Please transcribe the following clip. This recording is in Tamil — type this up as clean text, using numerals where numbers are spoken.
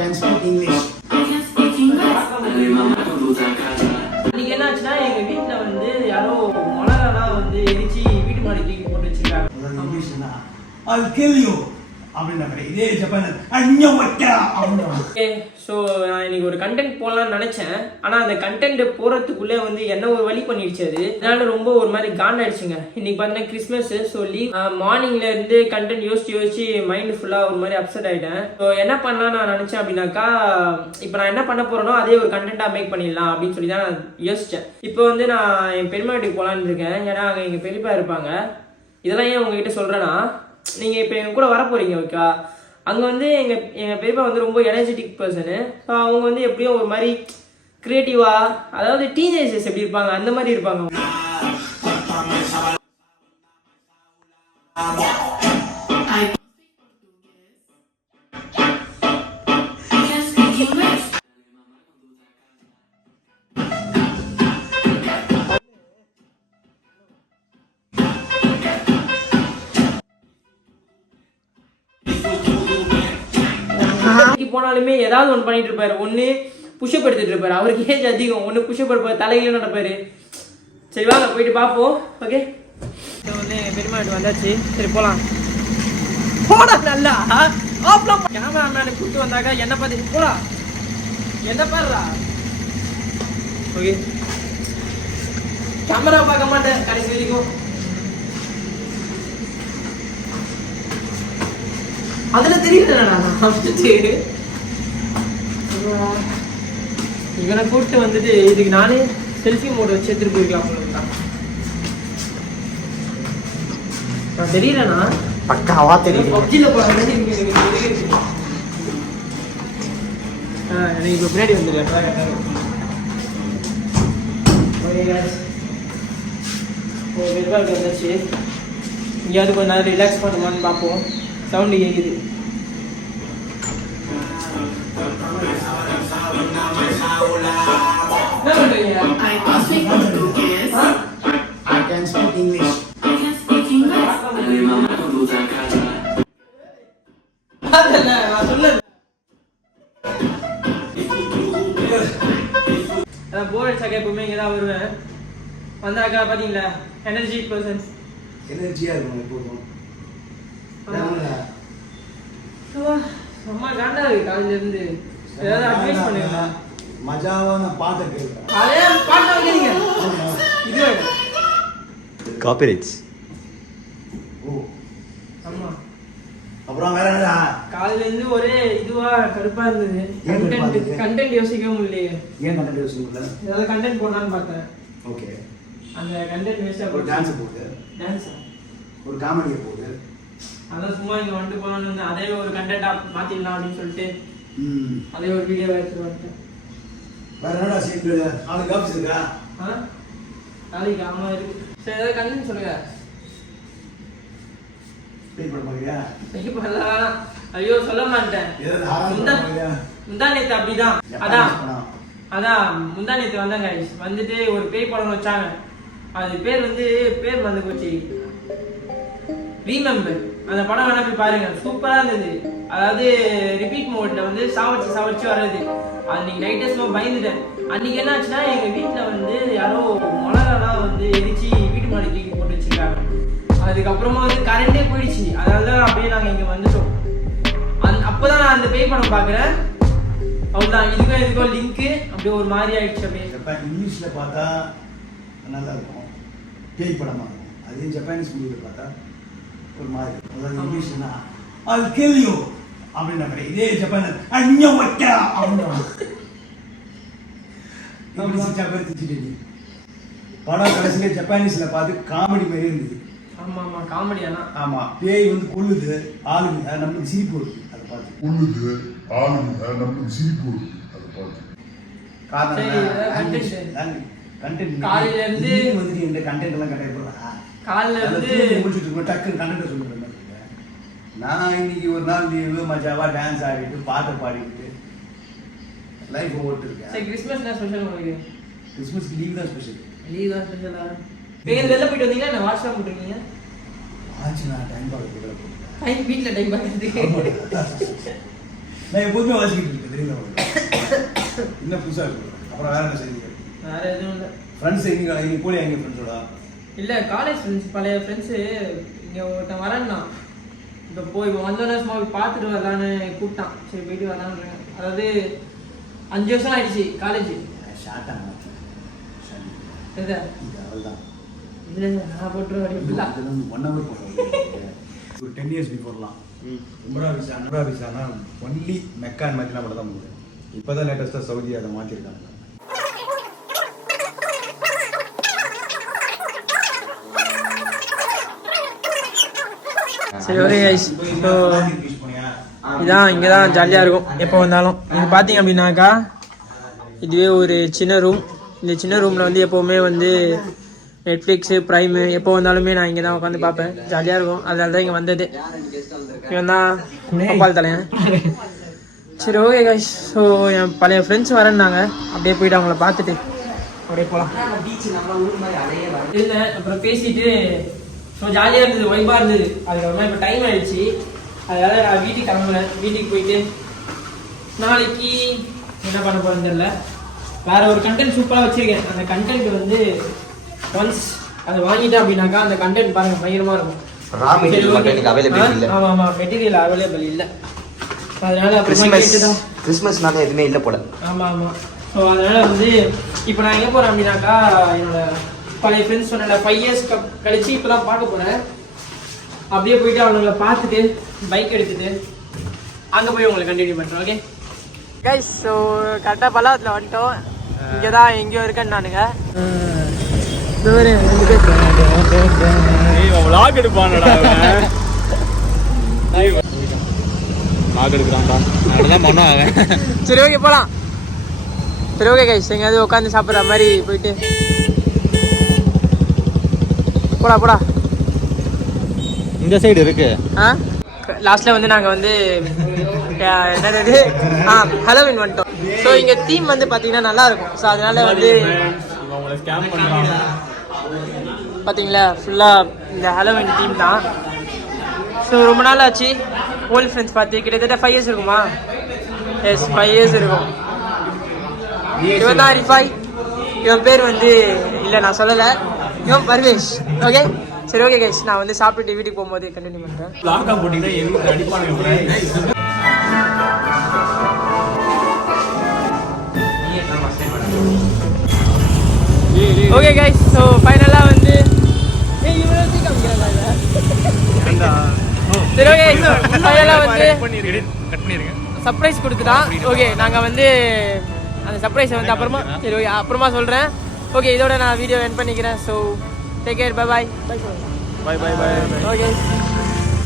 can speak English. இன்னைக்கு என்னாச்சுன்னா எங்க வீட்டுல வந்து யாரோ மிளகாலாம் வந்து எரிச்சு வீட்டு மாடி தூக்கி போட்டு வச்சிருக்காங்க. இங்கிலீஷ்னா I'll kill you அப்படின்னா இதே ஜப்பான் அன்னியோ வட்டா அப்படினா. ஓகே சோ நான் இன்னைக்கு ஒரு கண்டென்ட் போடலாம்னு நினைச்சேன். ஆனா அந்த கண்டென்ட் போறதுக்குள்ளே வந்து என்ன ஒரு வழி பண்ணிடுச்சு அது. அதனால ரொம்ப ஒரு மாதிரி காண்டாயிடுச்சுங்க. இன்னைக்கு பார்த்தீங்கன்னா கிறிஸ்மஸ். ஸோ லீவ் மார்னிங்ல இருந்து கண்டென்ட் யோசிச்சு மைண்ட் ஃபுல்லா ஒரு மாதிரி அப்செட் ஆயிட்டேன். ஸோ என்ன பண்ணலாம் நான் நினைச்சேன் அப்படின்னாக்கா, இப்போ நான் என்ன பண்ண போறேனோ அதே ஒரு கண்டென்ட்டா மேக் பண்ணிடலாம் அப்படின்னு சொல்லி தான் நான் யோசிச்சேன். இப்போ வந்து நான் என் பெரியம்மா வீட்டுக்கு போகலான்னு இருக்கேன். ஏன்னா அங்கே எங்கள் பெரியப்பா இருப்பாங்க. இதெல்லாம் ஏன் உங்ககிட்ட சொல்றேன்னா, நீங்கள் இப்போ எங்கள் கூட வர போகிறீங்க ஓகே. அங்கே வந்து எங்கள் பெரியப்பா வந்து ரொம்ப எனர்ஜெட்டிக் பர்சனு. ஸோ அவங்க வந்து எப்படியும் ஒரு மாதிரி க்ரியேட்டிவாக, அதாவது டீனேஜர்ஸ் எப்படி இருப்பாங்க அந்த மாதிரி இருப்பாங்க. போனாலுமே ஏதாவது ஒன்று பண்ணிட்டு இருப்பாரு. ஒன்று புஷ்அப் எடுத்துட்டு இருப்பாரு. அவருக்கு ஏஜ் அதிகம். ஒன்று புஷ்அப் எடுப்பாரு, தலையில நடப்பாரு. சரி வாங்க போயிட்டு பார்ப்போம். ஓகே இப்போ வந்து பெரியம்மா வீட்டு வந்தாச்சு. சரி போகலாம். போடா நல்லா கேமராமேனை கூப்பிட்டு வந்தாக்கா என்ன பார்த்து போலாம். என்ன பாருடா. ஓகே கேமரா பார்க்க மாட்டேன் கடைசி வரைக்கும். அதுல தெரியல இவனை கூப்பிட்டு வந்துட்டு இதுக்கு நானே செல்ஃபி மோட் வச்சு எடுத்துட்டு போயிருக்கலாம். நான் தெரியலண்ணா பக்காவா தெரியும். பப்ஜில போறாங்க. எனக்கு இப்போ பின்னாடி வந்துருக்கேன். வந்துச்சு. இங்கேயாவது கொஞ்ச நேரம் ரிலாக்ஸ் பண்ணுவான்னு பார்ப்போம். சவுண்டு கேட்குது. என்ன பண்றீங்க? I can speak English. அதல்ல நான் சொன்னது. போர் அடிச்சாக்க எப்பவுமே இங்கே தான் வருவேன். வந்தாக்கா பார்த்தீங்களா எனர்ஜி பர்சன். எனர்ஜியா இருக்கும் எப்போதும். அம்மா காண்டா இருக்கு காலையில இருந்து. ஏதாவது அட்வைஸ் பண்ணுங்க. மஜாவான பாட்டு கேட்க. அதே பாட்டு வைக்கிறீங்க. இது காப்பிரைட்ஸ். ஓ ஆமா. அப்புறம் வேற என்னடா? காலையில இருந்து ஒரே இதுவா கடுப்பா இருந்தது. கண்டென்ட் யோசிக்கவே முடியலையே. ஏன் கண்டென்ட் யோசிக்க முடியல? ஏதாவது கண்டென்ட் போடலாம்னு பார்த்தேன். ஓகே. அந்த கண்டென்ட் வேஸ்டா ஒரு டான்ஸ் போடு. டான்ஸ். ஒரு காமெடி போடு. அதான் சும்மா இங்க வந்துட்டு போகலான்னு அதே ஒரு கண்டென்ட்டா மாத்திடலாம் அப்படின்னு சொல்லிட்டு அதே ஒரு வீடியோ எடுத்துட்டு வந்துட்டேன். வேற என்னடா சீக்கிரம் நாளைக்கு ஆஃபீஸ் இருக்கா? நாளைக்கு ஆமா இருக்கு. சரி ஏதாவது கண்டென்ட் சொல்லுங்க. பே பண்ண போறியா? பே பண்ணலாம். ஐயோ சொல்ல மாட்டேன். முந்தா நேத்து அப்படிதான். அதான் முந்தா நேத்து வந்தாங்க. வந்துட்டு ஒரு பேய் படம் வச்சாங்க. அது பேர் வந்து போச்சு. ரீமெம்பர். அந்த படம் வேணா போய் பாருங்க. சூப்பரா இருந்தது. அதாவது ரிப்பீட் மோட்ல வந்து சாவடிச்சு வர்றது. அன்னைக்கு நைட்டே சும்மா பயந்துட்டேன். அன்னைக்கு என்ன ஆச்சுன்னா எங்க வீட்டுல வந்து யாரோ மிளகாலாம் வந்து எரிச்சு வீட்டு மாடி தூக்கி போட்டு வச்சிருக்காங்க. அதுக்கப்புறமா வந்து கரண்டே போயிடுச்சு. அதனாலதான் அப்படியே நாங்க இங்க வந்துட்டோம். அப்பதான் நான் அந்த பேய் படம் பாக்குறேன். அவ்வளவுதான். இதுக்கும் லிங்க் அப்படியே ஒரு மாதிரி ஆயிடுச்சு. அப்படியே இங்கிலீஷ்ல பார்த்தா நல்லா இருக்கும், பேய் படமா இருக்கும். அதே ஜப்பானீஸ் மூவில பார்த்தா ஒரு மாதிரி. அதாவது இங்கிலீஷ்னா I'll kill you அப்படின்னா இதே ஜப்பான் அன்னியோ வட்டா அப்படின்னா படம் கடைசியில ஜப்பானீஸ்ல பார்த்து காமெடி மாதிரி இருந்தது. ஆமா ஆமா காமெடியானா. ஆமா பேய் வந்து கொல்லுது ஆளுங்க, நமக்கு சிரிப்பு வருது. அதை பார்த்து கொல்லுது ஆளுங்க, நமக்கு சிரிப்பு வருது. அதை பார்த்து காரணம் கண்டென்ட் காலையில இருந்து வந்துட்டு இந்த கண்டென்ட் எல்லாம் கட்டாயப்படுறா. காலையில இருந்து முடிச்சுட்டு டக்குன்னு கண்டென்ட் சொல்லுங்க. நான் இன்னைக்கு ஒரு நாள் லீவு மஜாவா டான்ஸ் ஆடிட்டு பாட்டு பாடிட்டு லைஃப் ஓட்டிருக்கேன். சரி கிறிஸ்மஸ் தான் ஸ்பெஷல் உங்களுக்கு? கிறிஸ்மஸ்க்கு லீவ் தான் ஸ்பெஷல். லீவ் தான் ஸ்பெஷலா? வேற வெளில போயிட்டு வந்தீங்க நான் வாட்ஸ்அப் போட்டுருக்கீங்க. ஆச்சு நான் டைம் பார்க்க டைம் வீட்ல டைம் பார்க்கறதுக்கு. நான் எப்போதுமே வாசிக்கிட்டு இருக்கேன் தெரியல இன்னும் புதுசாக இருக்கு. அப்புறம் வேற என்ன செய்யுங்க? வேற எதுவும் இல்லை. ஃப்ரெண்ட்ஸ் எங்கே போலியா எங்கள் ஃப்ரெண்ட்ஸோட? இல்லை காலேஜ் ஃப்ரெண்ட்ஸ் பழைய ஃப்ரெண்ட்ஸு இங்கே ஒருத்தன் வரேன்னா இப்போ இப்போ வந்தோடனே சும்மா போய் பார்த்துட்டு வரலான்னு கூப்பிட்டான். சரி போயிட்டு வரலான்னு. அதாவது 5 வருஷம் ஆயிடுச்சு காலேஜ். ஷார்ட்டாக எது அவள் தான் இல்லை நான் போட்டுருவேன். 1 hour போடுறோம். ஒரு 10 years பிஃபோர்லாம் உம்ரா விசானா ஒன்லி மெக்கான் மதினா மட்டும் தான் முடியும். இப்போ தான் லேட்டஸ்ட்டாக சவுதி அதை மாற்றிருக்காங்க. சரி ஓகே கைஸ். ஸோ இதான் இங்கே தான் ஜாலியாக இருக்கும் எப்போ வந்தாலும். இது பார்த்தீங்க அப்படின்னாக்கா இதுவே ஒரு சின்ன ரூம். இந்த சின்ன ரூமில் வந்து எப்போவுமே வந்து நெட்ஃப்ளிக்ஸு ப்ரைமு எப்போ வந்தாலுமே நான் இங்கே தான் உட்காந்து பார்ப்பேன். ஜாலியாக இருக்கும். அதனால தான் இங்கே வந்தது. இவன் தான் கப்பால் தலையன். சரி ஓகே கைஸ். ஸோ என் பழைய ஃப்ரெண்ட்ஸ் வரேன்னாங்க. அப்படியே போயிட்டு அவங்கள பார்த்துட்டு அப்படியே போகலாம். இல்லை அப்புறம் பேசிட்டு ஸோ ஜாலியாக இருந்தது, வைப்பாக இருந்தது. அதுக்கப்புறமா இப்போ டைம் ஆயிடுச்சு. அதனால நான் வீட்டுக்கு கிளம்புறேன். வீட்டுக்கு போயிட்டு நாளைக்கு என்ன பண்ண போகிறேன்னு தெரியல. வேற ஒரு கண்டென்ட் சூப்பராக வச்சிருக்கேன். அந்த கண்டென்ட் வந்து ஒன்ஸ் அதை வாங்கிட்டேன் அப்படின்னாக்கா அந்த கண்டென்ட் பாருங்க பயங்கரமாக இருக்கும். ஆமாம் ஆமாம் மெட்டீரியல் அவைலபிள் இல்லை. அதனால கிறிஸ்மஸ்னால எதுவுமே இல்லை போல. ஆமாம் ஆமாம். ஸோ அதனால வந்து இப்போ நான் எங்கே போகிறேன் அப்படின்னாக்கா என்னோட பழைய ஃப்ரெண்ட்ஸ் சொன்ன 5 years கழிச்சு இப்போ தான் பார்க்க போகிறேன். அப்படியே போயிட்டு அவங்கள பார்த்துட்டு பைக் எடுத்துட்டு அங்கே போய் உங்களை கண்டினியூ பண்ணுறேன். Okay guys. ஸோ கரெக்டாக பல்லாவத்தில் வந்துட்டோம். இங்கே தான் எங்கேயோ இருக்கேன்னு நானுங்க. சரி ஓகே போகலாம். சரி ஓகே கைஸ். எங்கேயாவது உட்காந்து சாப்பிட்ற மாதிரி போயிட்டு போடா இந்த சைடு இருக்கு. லாஸ்ட்ல வந்து நாங்கள் வந்து என்னது ஹலோவின் வந்துட்டோம். ஸோ இங்கே தீம் வந்து பார்த்தீங்கன்னா நல்லா இருக்கும். ஸோ அதனால வந்து பார்த்தீங்களா ஃபுல்லாக இந்த ஹலோவின் தீம் தான். ஸோ ரொம்ப நாள் ஆச்சு ஓல்டு ஃப்ரெண்ட்ஸ் பார்த்து. கிட்டத்தட்ட 5 years இருக்குமா? எஸ் 5 years இருக்கும். இவன் தான் ரிஃபாய். இவன் பேர் வந்து இல்லை நான் சொல்லலை, இவன் பர்வேஷ். ஓகே சரி ஓகே கைஸ். நான் வந்து சாப்பிட்டு வீட்டுக்கு போகும்போது கண்டினியூ பண்ணுறேன். Okay guys. ஸோ ஃபைனலாக வந்து சரி ஓகே ஃபைனலாக வந்து சர்ப்ரைஸ் கொடுத்துட்டான். ஓகே நாங்கள் வந்து அந்த சர்ப்ரைஸை வந்து அப்புறமா சரி ஓகே அப்புறமா சொல்கிறேன். ஓகே இதோட நான் வீடியோ எண்ட் பண்ணிக்கிறேன். So take care. Bye bye. Bye bye bye. Okay